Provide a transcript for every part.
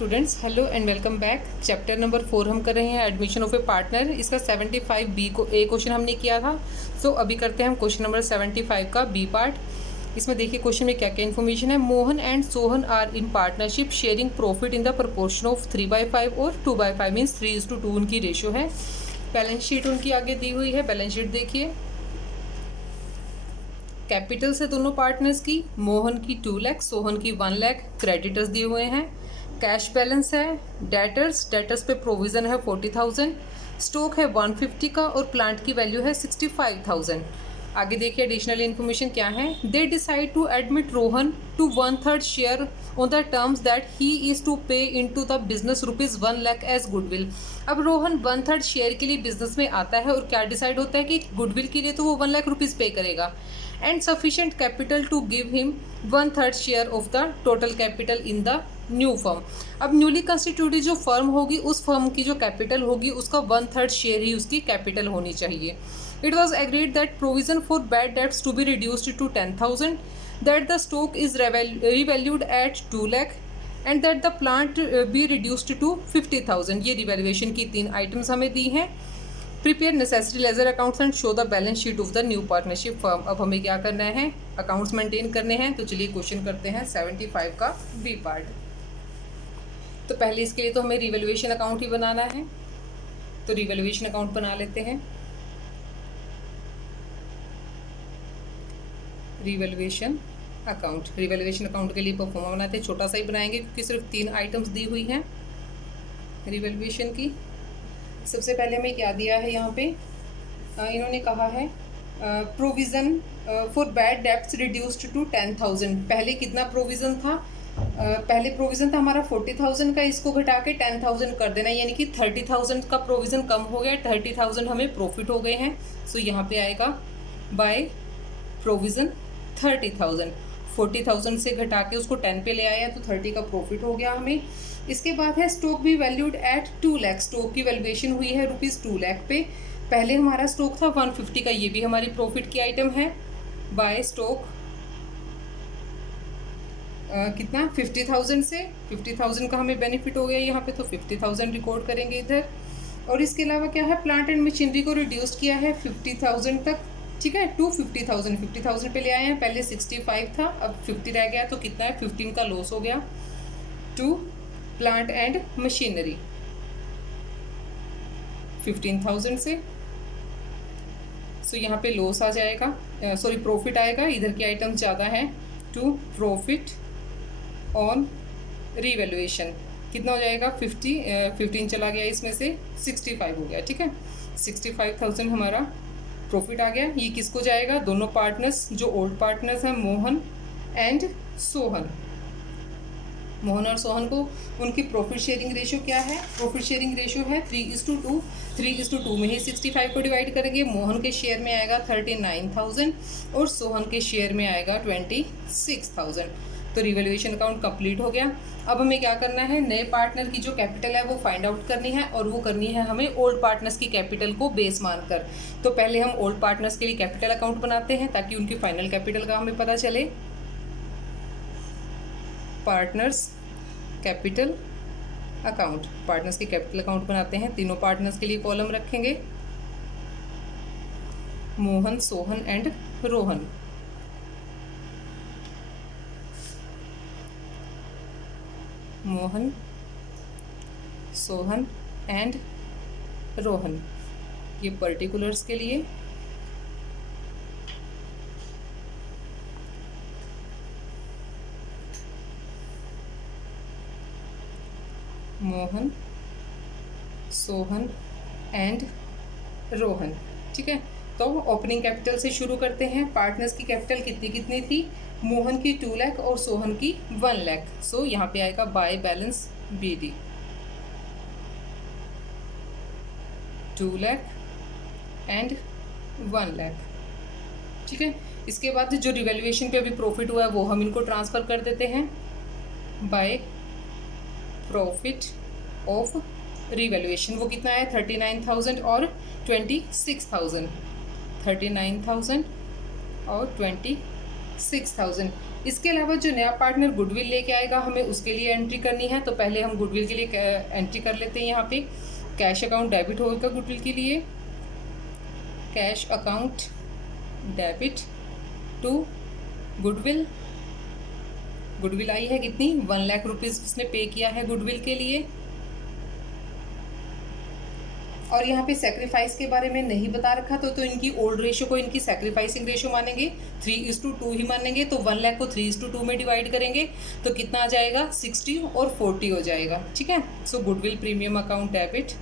Students, hello and welcome back. Chapter number 4 हम कर रहे हैं एडमिशन ऑफ ए पार्टनर। इसका 75 बी को ए क्वेश्चन हमने किया था। सो अभी करते हैं हम क्वेश्चन नंबर 75 का बी पार्ट। इसमें देखिए क्वेश्चन में क्या क्या इन्फॉर्मेशन है। Mohan and Sohan are in partnership sharing profit in the proportion of 3/5 और 2/5 मीन्स 3:2 उनकी रेशो है। बैलेंस शीट उनकी आगे दी हुई है। बैलेंस शीट देखिए, कैपिटल से दोनों पार्टनर्स की, मोहन की 2 लाख, सोहन की 1 लाख। क्रेडिटर्स दिए हुए हैं। कैश बैलेंस है। डेटर्स पे प्रोविज़न है 40,000। स्टॉक है 150 का और प्लांट की वैल्यू है 65,000। आगे देखिए एडिशनल इन्फॉर्मेशन क्या है। They decide to admit Rohan to 1/3 share on the terms that he is to pay into the business ₹1 lakh as goodwill. अब रोहन 1/3 शेयर के लिए बिजनेस में आता है और क्या डिसाइड होता है कि गुडविल के लिए तो वो 1 लाख रुपीज़ पे करेगा and sufficient capital to give him 1/3 share of the total capital in the new firm. अब न्यूली कंस्टिट्यूटेड जो फर्म होगी उस फर्म की जो कैपिटल होगी उसका 1/3 शेयर ही उसकी कैपिटल होनी चाहिए। It was agreed that provision for bad debts to be reduced to 10,000, that the stock is revalued at 2 lakh and that the plant be reduced to 50,000। ये रिवैल्यूएशन की 3 आइटम्स हमें दी हैं। Prepare necessary ledger accounts and show the balance sheet of the new partnership firm. अब हमें क्या करना है, अकाउंट्स मेंटेन करने हैं। तो चलिए क्वेश्चन करते हैं 75 का बी पार्ट। तो पहले इसके लिए तो हमें रिवैल्यूएशन अकाउंट ही बनाना है। तो रिवैल्यूएशन अकाउंट बना लेते हैं। रिवैल्यूएशन अकाउंट के लिए परफॉर्मा बनाते हैं। छोटा सा ही बनाएंगे क्योंकि सिर्फ 3 आइटम्स दी हुई हैं रिवैल्यूएशन की। सबसे पहले हमें क्या दिया है यहाँ पे, इन्होंने कहा है provision for bad debts reduced to 10,000। पहले कितना प्रोविज़न था, पहले प्रोविज़न था हमारा 40,000 का, इसको घटा के 10,000 कर देना, यानी कि 30,000 का प्रोविज़न कम हो गया, 30,000 हमें प्रॉफिट हो गए हैं। सो यहाँ पे आएगा बाय प्रोविज़न 30,000। 40,000 से घटा के उसको 10 पे ले आया तो 30 का प्रॉफिट हो गया हमें। इसके बाद है स्टॉक भी वैल्यूड एट 2 लाख। स्टॉक की वैल्यूएशन हुई है ₹2 लाख पे। पहले हमारा स्टॉक था 150 का, ये भी हमारी प्रॉफिट की आइटम है। बाय स्टॉक कितना 50,000 से 50,000 का हमें बेनिफिट हो गया यहाँ पे, तो 50,000 रिकॉर्ड करेंगे इधर। और इसके अलावा क्या है, प्लांट एंड मशीनरी को रिड्यूस किया है 50,000 तक, ठीक है, टू 50,000 पे ले आए हैं। पहले 65 था, अब 50 रह गया, तो कितना है 15 का लॉस हो गया टू प्लांट एंड मशीनरी 15,000 से। सो यहाँ पे लॉस आ जाएगा, सॉरी प्रॉफिट आएगा, इधर की आइटम्स ज़्यादा है। टू प्रॉफिट ऑन रिवैल्यूएशन कितना हो जाएगा 15 चला गया, इसमें से 65 हो गया, ठीक है। 65,000 हमारा प्रॉफिट आ गया। ये किसको जाएगा, दोनों पार्टनर्स जो ओल्ड पार्टनर्स हैं, मोहन एंड सोहन। मोहन और सोहन को उनकी प्रॉफिट शेयरिंग रेशियो क्या है, प्रॉफिट शेयरिंग रेशियो है 3:2। 3:2 में ही 65 को डिवाइड करेंगे। मोहन के शेयर में आएगा 39,000 और सोहन के शेयर में आएगा 26,000। तो रिवैल्यूएशन अकाउंट कंप्लीट हो गया। अब हमें क्या करना है, नए पार्टनर की जो कैपिटल है वो फाइंड आउट करनी है, और वो करनी है हमें ओल्ड पार्टनर्स की कैपिटल को बेस मानकर। तो पहले हम ओल्ड पार्टनर्स के लिए कैपिटल अकाउंट बनाते हैं ताकि उनकी फाइनल कैपिटल का हमें पता चले। पार्टनर्स कैपिटल अकाउंट, पार्टनर्स की कैपिटल अकाउंट बनाते हैं। तीनों पार्टनर्स के लिए कॉलम रखेंगे, मोहन, सोहन एंड रोहन। मोहन, सोहन एंड रोहन, ये पर्टिकुलर्स के लिए। मोहन, सोहन एंड रोहन, ठीक है। तो ओपनिंग कैपिटल से शुरू करते हैं। पार्टनर्स की कैपिटल कितनी कितनी थी, मोहन की 2 लाख और सोहन की 1 लाख। सो यहाँ पे आएगा by balance BD 2 lakh and 1 lakh, ठीक है। इसके बाद जो रिवैल्यूएशन पे अभी प्रॉफिट हुआ है वो हम इनको ट्रांसफ़र कर देते हैं बाय प्रॉफिट ऑफ रिवैल्यूएशन। वो कितना है 39,000 और 26,000। 39,000 और 26 6000। इसके अलावा जो नया पार्टनर गुडविल लेके आएगा हमें उसके लिए एंट्री करनी है। तो पहले हम गुडविल के लिए एंट्री कर लेते हैं। यहाँ पे कैश अकाउंट डेबिट होगा गुडविल के लिए, cash account debit to goodwill. Goodwill आई है कितनी, 1 लाख रुपीज़ उसने पे किया है गुडविल के लिए। और यहाँ पे सेक्रीफाइस के बारे में नहीं बता रखा तो इनकी ओल्ड रेशो को इनकी सेक्रीफाइसिंग रेशो मानेंगे, 3:2 ही मानेंगे। तो 1 लाख को 3:2 में डिवाइड करेंगे तो कितना आ जाएगा, 60 और 40 हो जाएगा। ठीक है। So goodwill premium account debit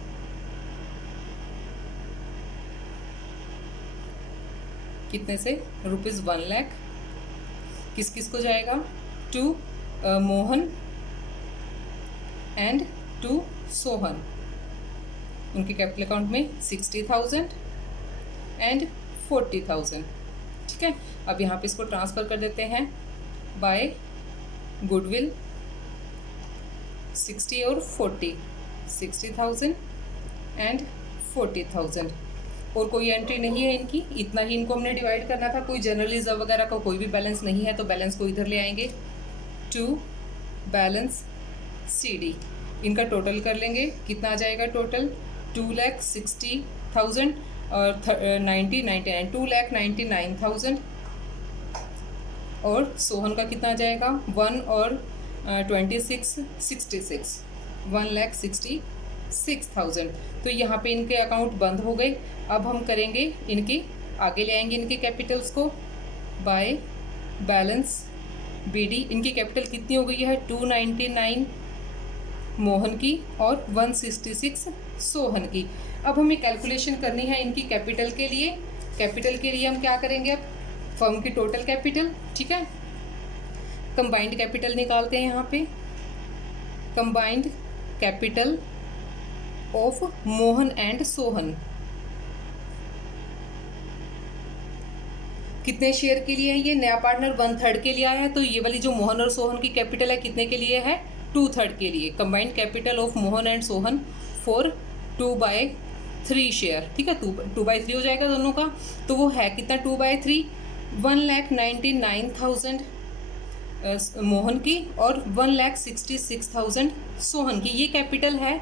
कितने से, ₹1 लाख। किस किस को जाएगा, to Mohan and to Sohan. उनके कैपिटल अकाउंट में 60,000 एंड 40,000। ठीक है। अब यहाँ पे इसको ट्रांसफ़र कर देते हैं बाय गुडविल 60 और 40, 60,000 एंड 40,000। और कोई एंट्री नहीं है इनकी, इतना ही इनको हमने डिवाइड करना था। कोई जनरल रिजर्व वगैरह का कोई भी बैलेंस नहीं है, तो बैलेंस को इधर ले आएंगे टू बैलेंस CD। इनका टोटल कर लेंगे, कितना आ जाएगा टोटल, 2,60,000 और 99, 2,99,000। और सोहन का कितना आ जाएगा, 1 और 26, 66, 1,66,000। तो यहाँ पे इनके अकाउंट बंद हो गए। अब हम करेंगे इनके आगे ले आएंगे इनके कैपिटल्स को बाय बैलेंस BD। इनकी कैपिटल कितनी हो गई है, 299 मोहन की और 166 सोहन की। अब हमें कैलकुलेशन करनी है इनकी कैपिटल के लिए। कैपिटल के लिए हम क्या करेंगे, अब फर्म की टोटल कैपिटल। ठीक है। कंबाइंड कैपिटल निकालते हैं यहाँ पे, combined capital of Mohan and Sohan. कितने शेयर के लिए है ये, नया पार्टनर 1/3 के लिए आया है। तो ये वाली जो मोहन और सोहन की कैपिटल है कितने के लिए है, 2/3 के लिए। Combined capital of Mohan and Sohan for 2/3 share. ठीक है। 2/3 हो जाएगा दोनों का। तो वो है कितना, 2/3, 1,99,000 मोहन की और 1,66,000 सोहन की। ये कैपिटल है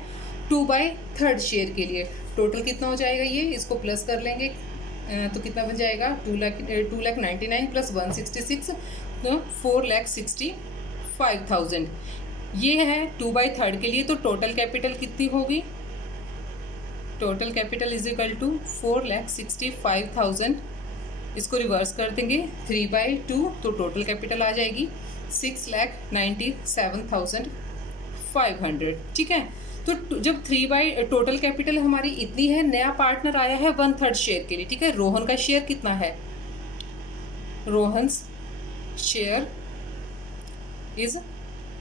2/3 शेयर के लिए। टोटल कितना हो जाएगा ये, इसको प्लस कर लेंगे तो कितना बन जाएगा, 2,99,000 प्लस 166, तो 4,65,000। ये है 2/3 के लिए। तो टोटल कैपिटल कितनी होगी, total capital is equal to 4,65,000। इसको रिवर्स कर देंगे 3/2, तो टोटल कैपिटल आ जाएगी 6,97,500। ठीक है। तो जब टोटल कैपिटल हमारी इतनी है, नया पार्टनर आया है 1/3 शेयर के लिए। ठीक है। रोहन का शेयर कितना है, रोहन्स शेयर इज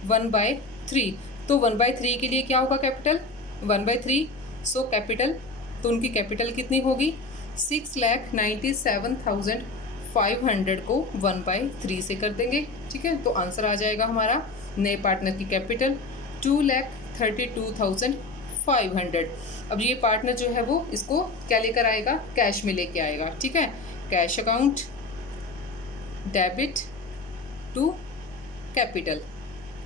1/3। तो 1/3 के लिए क्या होगा कैपिटल, 1/3। सो कैपिटल, तो उनकी कैपिटल कितनी होगी, 6,97,500 को 1/3 से कर देंगे। ठीक है। तो आंसर आ जाएगा हमारा नए पार्टनर की कैपिटल 2,32,500। अब ये पार्टनर जो है वो इसको क्या लेकर आएगा, कैश में लेके आएगा। ठीक है। Cash account debit to capital.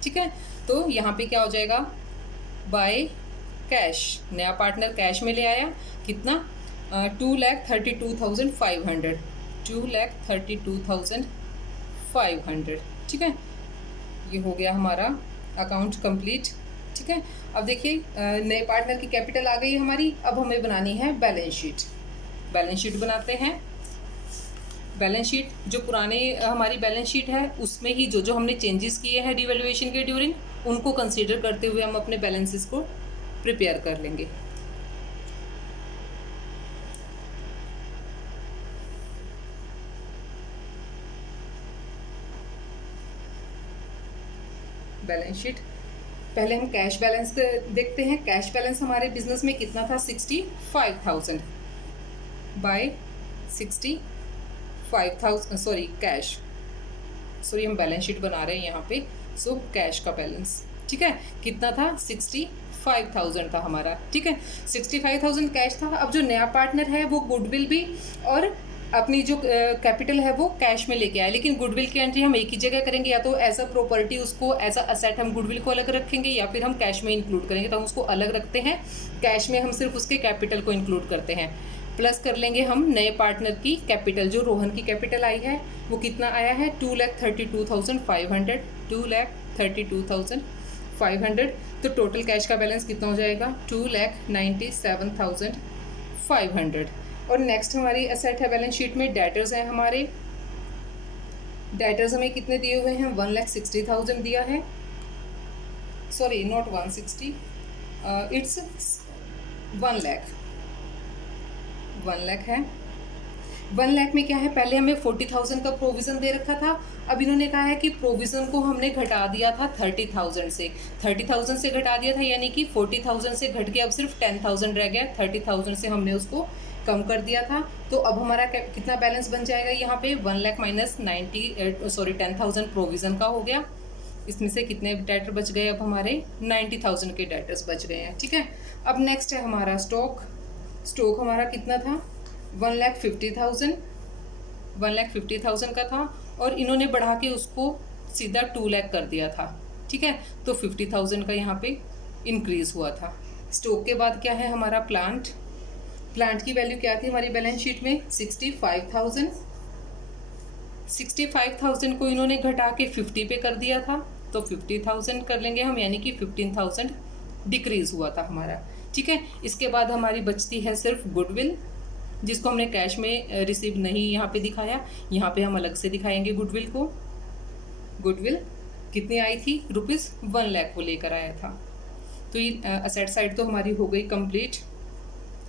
ठीक है। तो यहाँ पे क्या हो जाएगा, बाय कैश, नया पार्टनर कैश में ले आया कितना, 2,32,500, 2,32,500। ठीक है। ये हो गया हमारा अकाउंट कंप्लीट। ठीक है। अब देखिए नए पार्टनर की कैपिटल आ गई हमारी। अब हमें बनानी है बैलेंस शीट। बैलेंस शीट बनाते हैं। बैलेंस शीट जो पुराने हमारी बैलेंस शीट है उसमें ही जो हमने चेंजेस किए हैं डिवैल्यूएशन के ड्यूरिंग, उनको कंसीडर करते हुए हम अपने बैलेंसेस को प्रिपेयर कर लेंगे। बैलेंस शीट, पहले हम कैश बैलेंस देखते हैं। कैश बैलेंस हमारे बिजनेस में कितना था, 65,000 बाय 65,000, सॉरी कैश, सॉरी हम बैलेंस शीट बना रहे हैं यहाँ पे। सो कैश का बैलेंस ठीक है कितना था, 65,000 था हमारा। ठीक है, 65,000 कैश था। अब जो नया पार्टनर है वो गुडविल भी और अपनी जो कैपिटल है वो कैश में लेके आए, लेकिन गुडविल की एंट्री हम एक ही जगह करेंगे, या तो एज अ प्रॉपर्टी उसको एज अ असेट हम गुडविल को अलग रखेंगे, या फिर हम कैश में इंक्लूड करेंगे। तो हम उसको अलग रखते हैं, कैश में हम सिर्फ उसके कैपिटल को इंक्लूड करते हैं। प्लस कर लेंगे हम नए पार्टनर की कैपिटल, जो रोहन की कैपिटल आई है वो कितना आया है 2,32,500, 2,32,500। तो टोटल कैश का बैलेंस कितना हो जाएगा 2,97,500। और नेक्स्ट हमारी एसेट है बैलेंस शीट में, डेटर्स हैं हमारे। डेटर्स हमें कितने दिए हुए हैं 1,60,000 दिया है, सॉरी नॉट 160, इट्स 1 लाख है। 1 लाख में क्या है, पहले हमें 40,000 का प्रोविज़न दे रखा था, अब इन्होंने कहा है कि प्रोविज़न को हमने घटा दिया था 30,000 से, 30,000 से घटा दिया था, यानी कि 40,000 से घट के अब सिर्फ 10,000 रह गया। 30,000 से हमने उसको कम कर दिया था। तो अब हमारा कितना बैलेंस बन जाएगा यहाँ पे 1 लाख माइनस 10,000 प्रोविज़न का हो गया। इसमें से कितने डेटर बच गए, अब हमारे 90,000 के डेटर्स बच गए हैं। ठीक है, अब नेक्स्ट है हमारा स्टॉक। स्टॉक हमारा कितना था 1,50,000 का था, और इन्होंने बढ़ा के उसको सीधा 2 लाख कर दिया था। ठीक है, तो 50,000 का यहाँ पे इंक्रीज़ हुआ था। स्टॉक के बाद क्या है हमारा प्लांट। प्लांट की वैल्यू क्या थी हमारी बैलेंस शीट में 65,000। 65,000 को इन्होंने घटा के 50 पे कर दिया था, तो 50,000 कर लेंगे हम, यानी कि 15,000 डिक्रीज़ हुआ था हमारा। ठीक है, इसके बाद हमारी बचती है सिर्फ गुडविल, जिसको हमने कैश में रिसीव नहीं यहाँ पे दिखाया, यहाँ पे हम अलग से दिखाएंगे गुडविल को। गुडविल कितनी आई थी ₹1 लाख को लेकर आया था। तो ये असेट साइड तो हमारी हो गई कंप्लीट।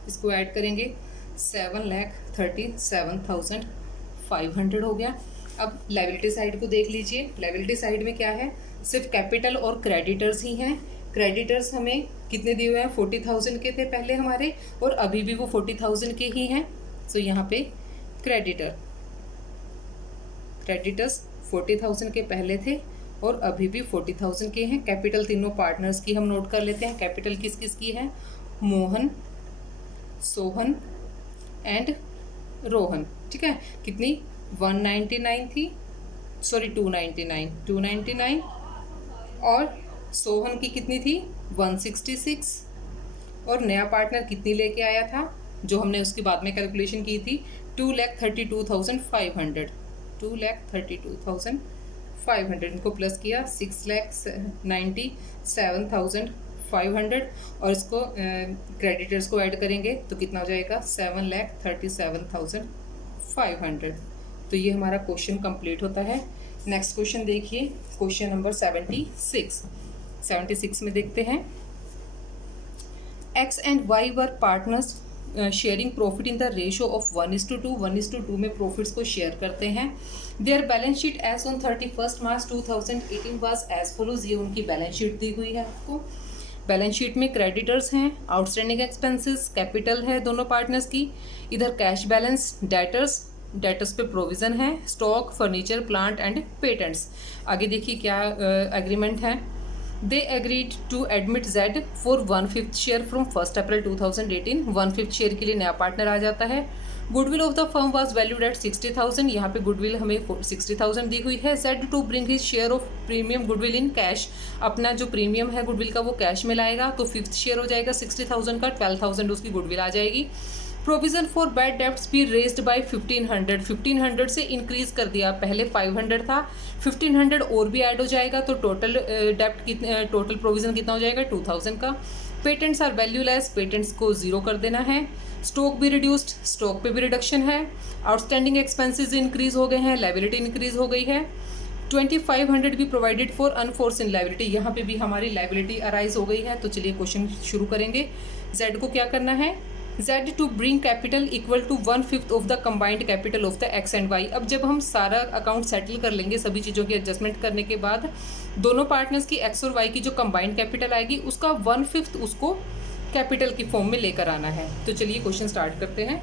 इसको ऐड करेंगे 7,37,500 हो गया। अब लायबिलिटी साइड को देख लीजिए। लायबिलिटी साइड में क्या है, सिर्फ कैपिटल और क्रेडिटर्स ही हैं। क्रेडिटर्स हमें कितने दिए हुए हैं 40,000 के थे पहले हमारे, और अभी भी वो 40,000 के ही हैं। सो यहाँ पे क्रेडिटर्स 40,000 के पहले थे और अभी भी 40,000 के हैं। कैपिटल तीनों पार्टनर्स की हम नोट कर लेते हैं। कैपिटल किस किस की है, मोहन, सोहन एंड रोहन। ठीक है, कितनी 199 थी, सॉरी 299, और सोहन की कितनी थी 166, और नया पार्टनर कितनी लेके आया था जो हमने उसके बाद में कैलकुलेशन की थी 2,32,500, 2,32,500। इनको प्लस किया 6,97,500, और इसको क्रेडिटर्स को ऐड करेंगे तो कितना हो जाएगा 7,37,500। तो ये हमारा क्वेश्चन कंप्लीट होता है। नेक्स्ट क्वेश्चन देखिए, क्वेश्चन नंबर 76 में देखते हैं। X and Y were partners sharing profit in the ratio of 1:2। 1:2 में प्रॉफिट्स को शेयर करते हैं। Their balance sheet as on 31 March 2018 was as follows. ये उनकी बैलेंस शीट दी हुई है आपको। बैलेंस शीट में क्रेडिटर्स हैं, आउटस्टैंडिंग एक्सपेंसेस, कैपिटल है दोनों पार्टनर्स की, इधर कैश बैलेंस, डेटर्स पे प्रोविज़न है, stock, furniture, plant and patents. आगे देखिए क्या एग्रीमेंट है। They agreed to admit Z for 1/5 share from 1 April 2018। 1/5 share के लिए नया पार्टनर आ जाता है। Goodwill of the firm was valued at 60,000। यहाँ पे गुडविल हमें 60,000 दी हुई है। Z to bring his share of premium goodwill in cash. अपना जो प्रीमियम है गुडविल का वो कैश में लाएगा, तो 5th शेयर हो जाएगा 60,000 का, 12,000 उसकी गुडविल आ जाएगी। Provision for bad debts be raised bye 1,500 से इंक्रीज कर दिया। पहले 500 था, 1,500 और भी ऐड हो जाएगा, तो टोटल टोटल प्रोविजन कितना हो जाएगा 2,000 का। पेटेंट्स आर वैल्यूलेस, पेटेंट्स को 0 कर देना है। स्टॉक भी रिड्यूस्ड, स्टॉक पे भी रिडक्शन है। आउटस्टैंडिंग एक्सपेंसेस इंक्रीज हो गए हैं, लायबिलिटी इंक्रीज हो गई है। 2,500 भी प्रोवाइडेड फॉर अनफोर्सिन लायबिलिटी। यहाँ पे भी हमारी लायबिलिटी अराइज हो गई है। तो चलिए क्वेश्चन शुरू करेंगे। Z को क्या करना है, Z to bring capital equal to 1/5 of the combined capital of the X and Y। अब जब हम सारा अकाउंट सेटल कर लेंगे, सभी चीज़ों की एडजस्टमेंट करने के बाद दोनों पार्टनर्स की X और Y की जो कंबाइंड कैपिटल आएगी उसका 1/5 उसको कैपिटल की फॉर्म में लेकर आना है। तो चलिए क्वेश्चन स्टार्ट करते हैं।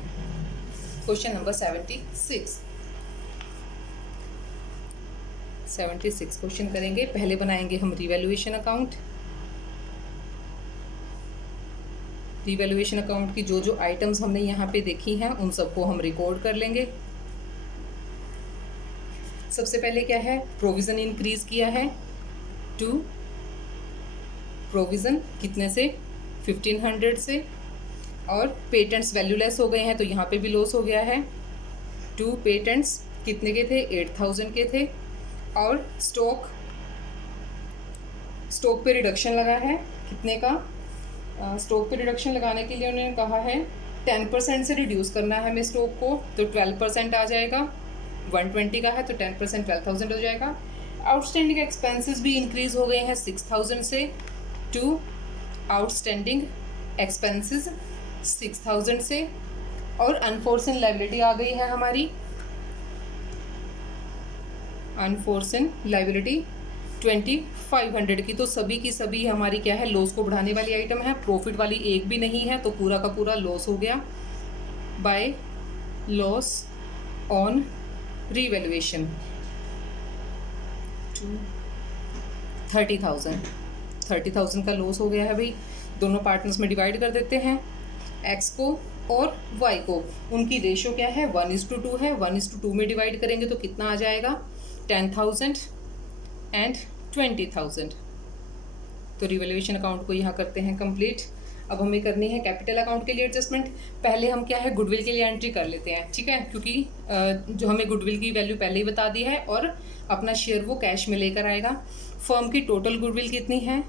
क्वेश्चन नंबर 76 क्वेश्चन करेंगे। पहले बनाएंगे हम रिवैल्यूएशन अकाउंट। रिवैल्यूएशन अकाउंट की जो जो आइटम्स हमने यहाँ पे देखी हैं उन सबको हम रिकॉर्ड कर लेंगे। सबसे पहले क्या है, प्रोविज़न इंक्रीज़ किया है टू, प्रोविज़न कितने से, 1500 से, और पेटेंट्स वैल्यूलेस हो गए हैं तो यहाँ पे भी लॉस हो गया है। टू पेटेंट्स कितने के थे, 8000 के थे, और स्टॉक पे रिडक्शन लगा है कितने का, स्टॉक पे रिडक्शन लगाने के लिए उन्होंने कहा है 10% से रिड्यूस करना है हमें स्टॉक को, तो 12% आ जाएगा। 120 का है तो 10% 12,000 हो जाएगा। आउटस्टैंडिंग एक्सपेंसेस भी इंक्रीज़ हो गए हैं 6000 से, टू आउटस्टैंडिंग एक्सपेंसेस 6000 से, और अनफोर्सन लायबिलिटी आ गई है हमारी, अनफोर्सन लायबिलिटी 2500 की। तो सभी की सभी हमारी क्या है, लॉस को बढ़ाने वाली आइटम है, प्रॉफिट वाली एक भी नहीं है, तो पूरा का पूरा लॉस हो गया बाय लॉस ऑन रीवैल्यूएशन 30,000 का लॉस हो गया है भाई। दोनों पार्टनर्स में डिवाइड कर देते हैं, एक्स को और वाई को। उनकी रेशो क्या है, 1:2 है। 1:2 में डिवाइड करेंगे तो कितना आ जाएगा, 10,000 एंड 20,000। तो रिवैल्यूएशन अकाउंट को यहाँ करते हैं कंप्लीट। अब हमें करनी है कैपिटल अकाउंट के लिए एडजस्टमेंट। पहले हम क्या है, गुडविल के लिए एंट्री कर लेते हैं, ठीक है, क्योंकि जो हमें गुडविल की वैल्यू पहले ही बता दी है और अपना शेयर वो कैश में लेकर आएगा। फर्म की टोटल गुडविल कितनी है,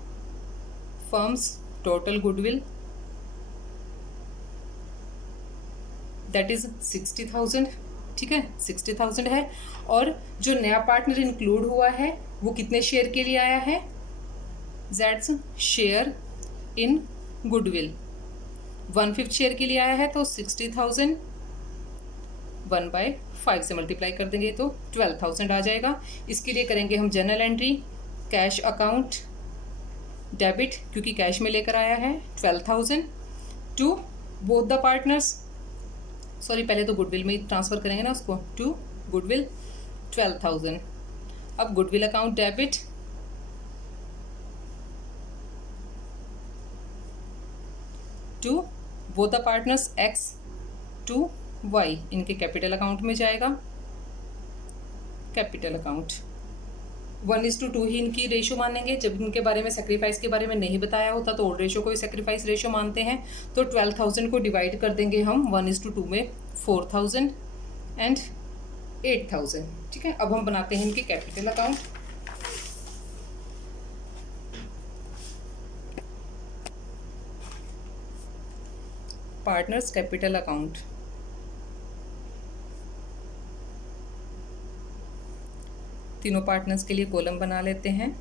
firms total goodwill that is 60,000, ठीक है, 60,000 है। और जो नया पार्टनर इंक्लूड हुआ है वो कितने शेयर के लिए आया है, ज़ेड्स शेयर इन गुडविल 1/5 शेयर के लिए आया है, तो 60,000 1/5 से मल्टीप्लाई कर देंगे तो 12,000 आ जाएगा। इसके लिए करेंगे हम general entry, cash account debit, क्योंकि कैश में लेकर आया है 12,000 to both the partners, sorry पहले तो गुडविल में ही ट्रांसफ़र करेंगे ना उसको, टू गुडविल 12,000। अब goodwill account debit to both the partners X to Y, इनके कैपिटल अकाउंट में जाएगा, कैपिटल अकाउंट 1:2 ही इनकी रेशो मानेंगे। जब इनके बारे में सेक्रीफाइस के बारे में नहीं बताया होता तो ओल्ड रेशो को ही सेक्रीफाइस रेशो मानते हैं। तो 12,000 को डिवाइड कर देंगे हम 1:2 में, 4,000 एंड 8,000, ठीक है। अब हम बनाते हैं इनकी capital account. Partners capital account, तीनों पार्टनर्स के लिए कॉलम बना लेते हैं,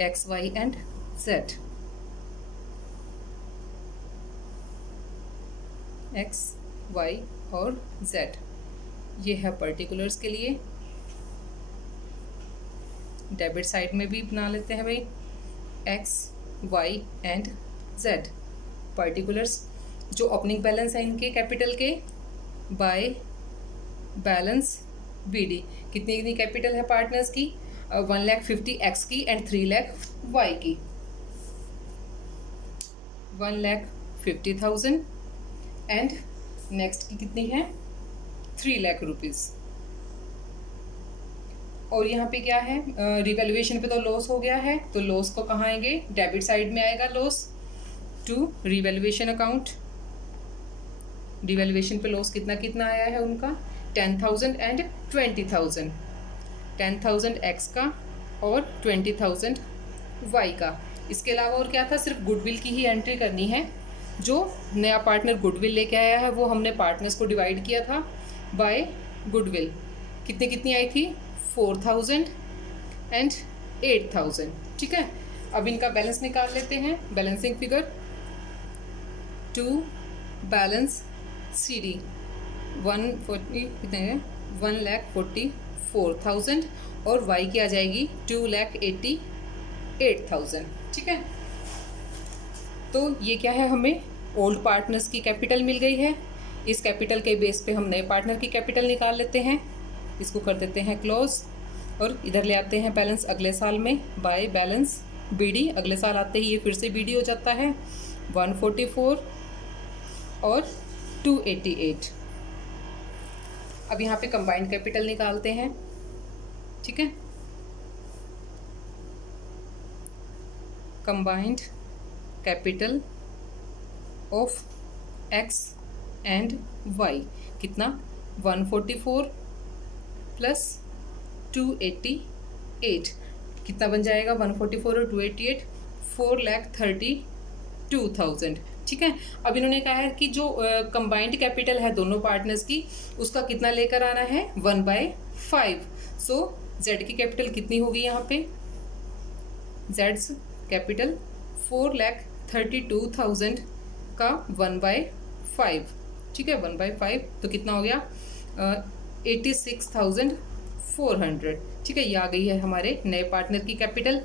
X Y and Z. X Y और जेड ये है पर्टिकुलर्स के लिए। डेबिट साइड में भी बना लेते हैं भाई, X Y and Z particulars. जो ओपनिंग बैलेंस है इनके कैपिटल के बाय बैलेंस बीडी, कितनी कैपिटल है पार्टनर्स की, 1,50,000 एक्स की एंड 3,00,000 वाई की, 1,50,000 एंड नेक्स्ट की कितनी है, 3,00,000 रुपीज़। और यहाँ पे क्या है, रिवैल्यूएशन पे तो लॉस हो गया है, तो लॉस को कहाँ आएंगे, डेबिट साइड में आएगा loss, to revaluation account. Revaluation पे लॉस कितना कितना आया है उनका, 10,000 एंड 20,000, 10,000 एक्स का और 20,000 वाई का। इसके अलावा और क्या था, सिर्फ गुडविल की ही एंट्री करनी है। जो नया पार्टनर गुडविल लेके आया है वो हमने पार्टनर्स को डिवाइड किया था बाय गुडविल, कितनी आई थी, 4,000 एंड 8,000, ठीक है। अब इनका बैलेंस निकाल लेते हैं, balancing figure, to balance C D 140 कितने हैं, 1,44,000 और वाई की आ जाएगी 2,88,000, ठीक है। तो ये क्या है, हमें ओल्ड पार्टनर्स की कैपिटल मिल गई है। इस कैपिटल के बेस पे हम नए पार्टनर की कैपिटल निकाल लेते हैं, इसको कर देते हैं क्लोज और इधर ले आते हैं बैलेंस अगले साल में बाय बैलेंस बीडी। अगले साल आते ही ये फिर से बीडी हो जाता है, 144 और 288। अब यहाँ पे कंबाइंड कैपिटल निकालते हैं, ठीक है। Combined capital of X and Y कितना 144 प्लस 288 कितना बन जाएगा 144 और 288 4,32,000। ठीक है। अब इन्होंने कहा है कि जो कंबाइंड कैपिटल है दोनों पार्टनर्स की उसका कितना लेकर आना है 1/5। सो जेड की कैपिटल कितनी होगी यहाँ पे जेड्स कैपिटल 4,32,000 का 1/5। ठीक है 1/5 तो कितना हो गया 86,400। ठीक है ये आ गई है हमारे नए पार्टनर की कैपिटल।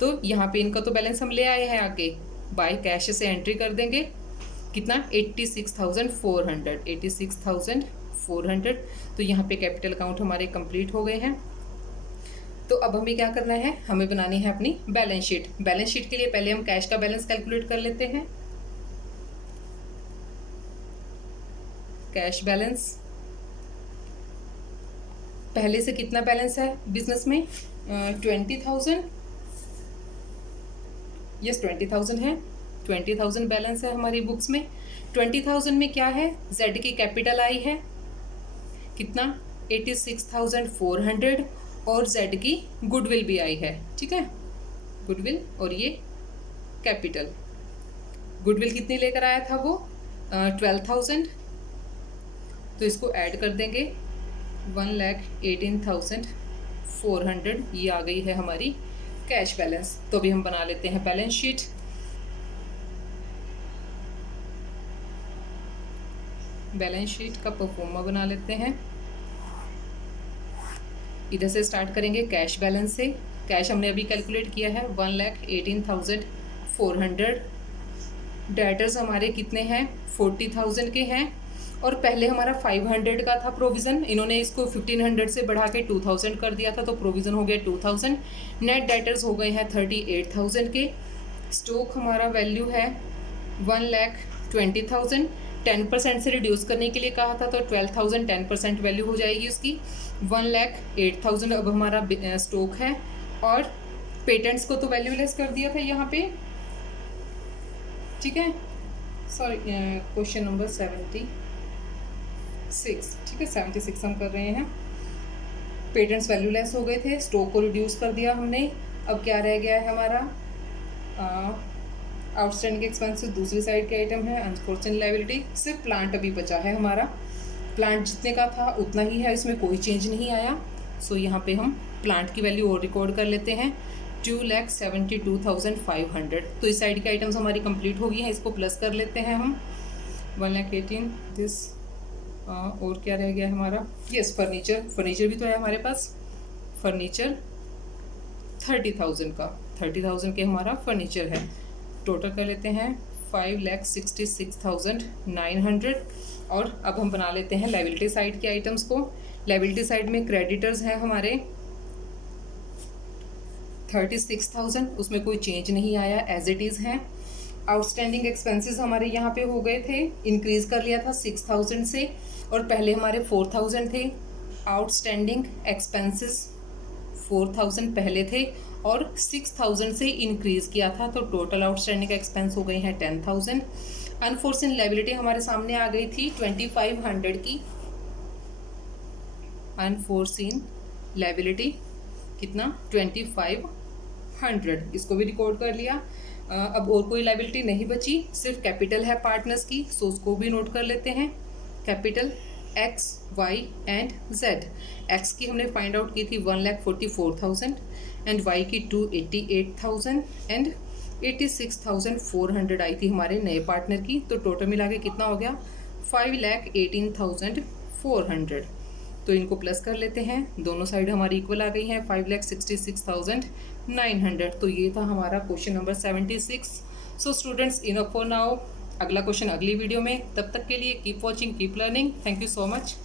तो यहाँ पे इनका तो बैलेंस हम ले आए हैं आगे बाय कैश से एंट्री कर देंगे कितना 86,400 तो यहाँ पे कैपिटल अकाउंट हमारे कंप्लीट हो गए हैं। तो अब हमें क्या करना है हमें बनानी है अपनी बैलेंस शीट। बैलेंस शीट के लिए पहले हम कैश का बैलेंस कैलकुलेट कर लेते हैं। कैश बैलेंस पहले से कितना बैलेंस है बिजनेस में 20,000 यस 20,000 है 20,000 बैलेंस है हमारी बुक्स में। 20,000 में क्या है जेड की कैपिटल आई है कितना 86,400 और जेड की गुडविल भी आई है। ठीक है गुडविल और ये कैपिटल गुडविल कितनी लेकर आया था वो 12,000 तो इसको ऐड कर देंगे 1,18,400 ये आ गई है हमारी कैश बैलेंस। तो अभी हम बना लेते हैं बैलेंस शीट। बैलेंस शीट का परफॉर्मा बना लेते हैं। इधर से स्टार्ट करेंगे कैश बैलेंस से। कैश हमने अभी कैलकुलेट किया है 1,18,400। डेटर्स हमारे कितने हैं 40,000 के हैं और पहले हमारा 500 का था प्रोविज़न। इन्होंने इसको 1,500 से बढ़ा के 2,000 कर दिया था तो प्रोविज़न हो गया 2,000। नेट डेटर्स हो गए हैं 38,000 के। स्टॉक हमारा वैल्यू है 1,20,000। 10% से रिड्यूस करने के लिए कहा था तो 12,000 10% वैल्यू हो जाएगी उसकी 1,08,000 अब हमारा स्टॉक है। और पेटेंट्स को तो वैल्यू लेस कर दिया था यहाँ पे। ठीक है सॉरी क्वेश्चन नंबर 76। ठीक है 76 हम कर रहे हैं। पेटेंट्स वैल्यू लेस हो गए थे स्टॉक को रिड्यूस कर दिया हमने। अब क्या रह गया है हमारा आउटस्टैंडिंग एक्सपेंसेस दूसरी साइड के आइटम है अनफॉर्चुनेट लायबिलिटी। सिर्फ प्लांट अभी बचा है हमारा। प्लांट जितने का था उतना ही है इसमें कोई चेंज नहीं आया। सो यहाँ पे हम प्लांट की वैल्यू और रिकॉर्ड कर लेते हैं 2,72,500। तो इस साइड के आइटम्स हमारी कंप्लीट हो गई हैं इसको प्लस कर लेते हैं हम 1,18,000 दिस और क्या रह गया हमारा यस फर्नीचर भी तो है हमारे पास। फर्नीचर 30,000 का 30,000 के हमारा फर्नीचर है। टोटल कर लेते हैं 5,66,900। और अब हम बना लेते हैं लायबिलिटी साइड के आइटम्स को। लायबिलिटी साइड में क्रेडिटर्स हैं हमारे 36,000 उसमें कोई चेंज नहीं आया एज इट इज़ हैं। आउटस्टैंडिंग एक्सपेंसेस हमारे यहाँ पे हो गए थे इंक्रीज कर लिया था 6,000 से और पहले हमारे 4,000 थे। आउटस्टैंडिंग एक्सपेंसेस 4,000 पहले थे और 6,000 से इंक्रीज किया था तो टोटल आउटस्टैंडिंग एक्सपेंस हो गए हैं 10,000। अनफोर्सिन लायबिलिटी हमारे सामने आ गई थी 2,500 की। अनफोर्सिन लायबिलिटी कितना 2,500 इसको भी रिकॉर्ड कर लिया। अब और कोई लायबिलिटी नहीं बची सिर्फ कैपिटल है पार्टनर्स की सो उसको भी नोट कर लेते हैं। Capital X Y and Z. X की हमने फाइंड आउट की थी 1,44,000 एंड वाई की 288,000 एंड 86,400 आई थी हमारे नए पार्टनर की। तो टोटल मिला के कितना हो गया 5,18,400। तो इनको प्लस कर लेते हैं दोनों साइड हमारी इक्वल आ गई हैं 5,66,900। तो ये था हमारा question number 76। So students enough for now. अगला क्वेश्चन अगली वीडियो में। तब तक के लिए keep watching keep learning. Thank you so much.